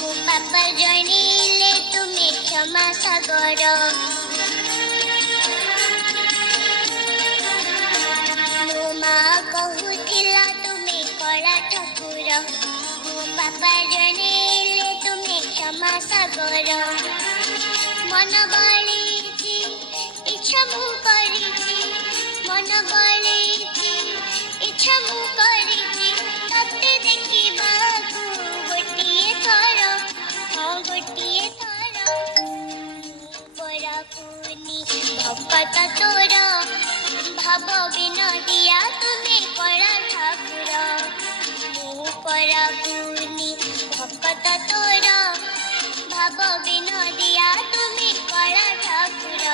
ମୋ ବାପା ଜାଣିଲେ ତୁମେ କ୍ଷମା ସାଗର। ମୋ ମା କହୁଥିଲା ତୁମେ କଳା ଠାକୁର। ମୋ ବାପା ଜାଣିଲେ ତୁମେ କ୍ଷମା ସାଗର। ମନ ବଳିଛି ଇଚ୍ଛା ମୁଁ କରିଛି, ମନ ବଳିଛି ଇଚ୍ଛା ମୁଁ କରିଛି ତତେ ଦେଖିବାକୁ ଗୋଟିଏ ଥର, ହଁ ଗୋଟିଏ ଥର। ପରାକୁନି ଭକତ ତୋର, ଭାବ ବିନୋଦିଆ ତୁମେ କଳା ଠାକୁର। ମୁଁ ପରାକୁନି ଭକତ ତୋର, ଭାବ ବିନୋଦିଆ ତୁମେ କଳା ଠାକୁର।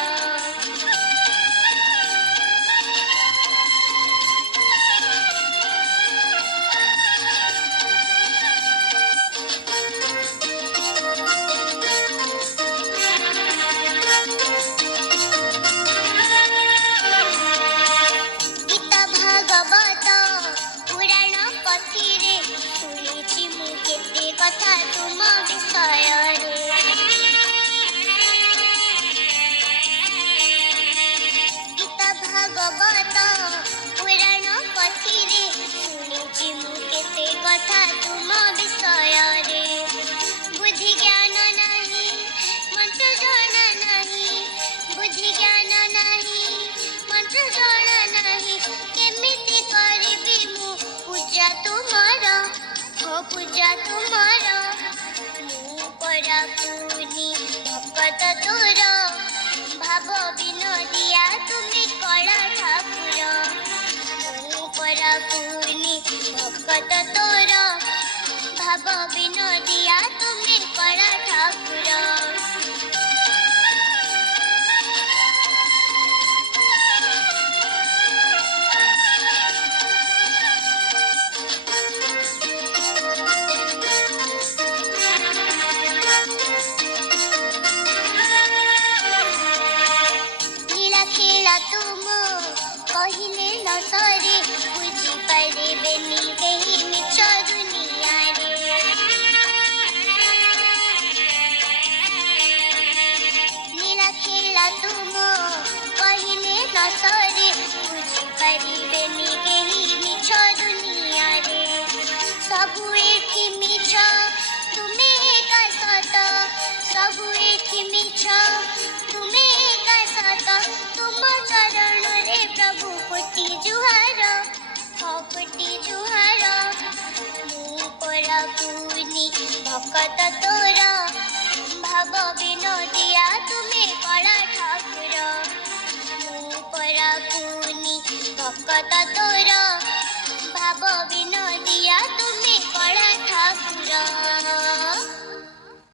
ଗୀତା ଭାଗବତ ପୁରାଣ ପଥିରେ ଶୁଣିଛି ମୁଁ କେତେ କଥା ତୁମ ବିଷୟରେ। ଗୀତା ଭାଗବତ ପୁରାଣ ପଥିରେ ଶୁଣିଛି ମୁଁ କେତେ କଥା ତୁମ ବିଷୟରେ। ବୁଦ୍ଧି ଜ୍ଞାନ ନାହିଁ ମନ୍ତ୍ର ଜଣା ନାହିଁ, ବୁଦ୍ଧି ଜ୍ଞାନ ନାହିଁ ମନ୍ତ୍ର ଜଣା ନାହିଁ, କେମିତି କରିବି ମୁଁ ପୂଜା ତୁମର, ହଁ ପୂଜା ତୁମର। ମୁଁ ପରାକୁନି ଭକତ ତୋର, ଭାବ ବିନୋଦିଆ ତୁମେ କଳା ଠାକୁର। ମୁଁ ପରାକୁନି ଭକତ ତୋର, ଭାବ ବିନୋଦିଆ ତୁମେ କଳା ଠାକୁର। ଲୀଳା ଖେଳା ତୁମ କହିଲେ ନ ସରେ,